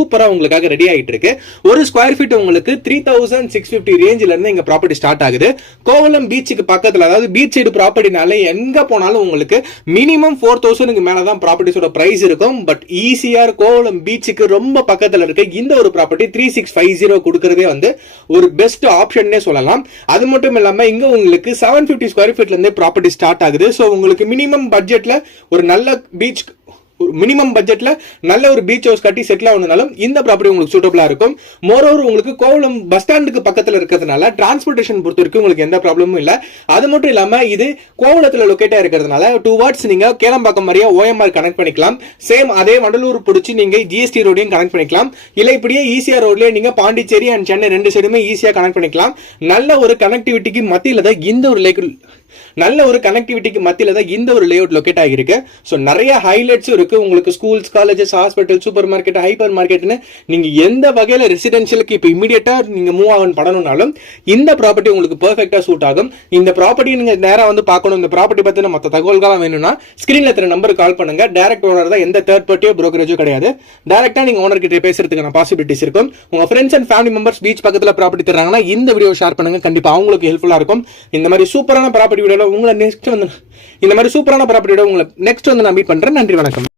சூப்பரா உங்களுக்காக ரெடி ஆயிட்டு இருக்கு. ஒரு ஸ்கொயர் ஃபீட் உங்களுக்கு 3650 ரேஞ்சில இருந்து இங்க ப்ராப்பர்ட்டி ஸ்டார்ட் ஆகுது. கோவளம் பீச்சுக்கு பக்கத்துல, அதாவது பீச் சைடு ப்ராப்பர்ட்டினால எங்க போனாலும் உங்களுக்கு மினிமம் 4000க்கு மேல தான் ப்ராப்பர்ட்டிஸோட பிரைஸ் இருக்கும். பட் ஈசிஆர் கோவளம் பீச்சுக்கு ரொம்ப பக்கத்துல இருக்க இந்த ஒரு ப்ராப்பர்ட்டி 3650 கொடுக்கறதே வந்து ஒரு பெஸ்ட் ஆப்ஷன்னே சொல்லலாம். அது மட்டும் இல்லாம இங்க உங்களுக்கு 750 ஸ்கொயர் ஃபீட்ல இருந்து ப்ராப்பர்ட்டி ஸ்டார்ட் ஆகுது. சோ உங்களுக்கு மினிமம் பட்ஜெட்ல ஒரு நல்ல பீச், மினிமம் பட்ஜெட்ல நல்ல ஒரு பீச் ஹவுஸ் கட்டி செட்டில் ஆகணும்னாலும் இந்த ப்ராப்பர்ட்டி உங்களுக்கு சூட்டபிளா இருக்கும். மோரோவர் உங்களுக்கு கோவளம் பஸ் ஸ்டாண்டுக்கு பக்கத்துல இருக்கிறதுனால டிரான்ஸ்போர்டேஷன் பொறுத்த வரைக்கும் உங்களுக்கு எந்த ப்ராப்ளமும் இல்ல. அது மட்டும் இல்லாம இது கோவளத்துல லொகேட்டா இருக்கிறதுனால டுவார்ட்ஸ் நீங்க கேளம்பாக்கம் மாதிரியா ஓஎம்ஆர் கனெக்ட் பண்ணிக்கலாம். சேம் அதே வண்டலூர் பிடிச்சி நீங்க ஜிஎஸ்டி ரோடையும் கனெக்ட் பண்ணிக்கலாம். இல்ல இப்படியே ஈசிஆர் ரோட்லயே நீங்க பாண்டிச்சேரி அண்ட் சென்னை ரெண்டு சைடுமே ஈஸியா கனெக்ட் பண்ணிக்கலாம். நல்ல ஒரு கனெக்டிவிட்டிக்கு மத்தியில தான் இந்த ஒரு லேஅவுட் லொகேட் ஆகிருக்கு. சோ நிறைய ஹைலைட்ஸ் இருக்கு. உங்களுக்கு schools, colleges, hospital, super market, hyper மார்க்கெட்னு நீங்க எந்த வகையில ரெசிடென்ஷியலுக்கு இப்ப இமிடியேட்டா நீங்க மூவ் ஆன் பண்ணணும்னாலும் இந்த ப்ராப்பர்ட்டி உங்களுக்கு பெர்ஃபெக்ட்டா சூட் ஆகும். இந்த ப்ராப்பர்ட்டி நீங்க நேரா வந்து பார்க்கணும், இந்த ப்ராப்பர்ட்டி பத்தின மற்ற தகவல்கள் வேணும்னா ஸ்கிரீன்ல இருக்கிற நம்பர் கால் பண்ணுங்க. டைரக்ட் ஓனர் தான், எந்த தேர்ட் பார்ட்டியோ புரோக்கரேஜோ கிடையாது. டைரக்டா நீங்க ஓனர் கிட்ட பேசுறதுக்கான பாசிபிலிட்டிஸ் இருக்கும். உங்க friends and family members beach பக்கத்துல ப்ராப்பர்ட்டி தர்றாங்கன்னா இந்த வீடியோ ஷேர் பண்ணுங்க. கண்டிப்பா அவங்களுக்கு ஹெல்ப்ஃபுல்லா இருக்கும். இந்த மாதிரி சூப்பரான ப்ராப்பர்ட்டி வீடியோல உங்களை நெக்ஸ்ட் வந்து நான் மீட் பண்றேன். நன்றி, வணக்கம்.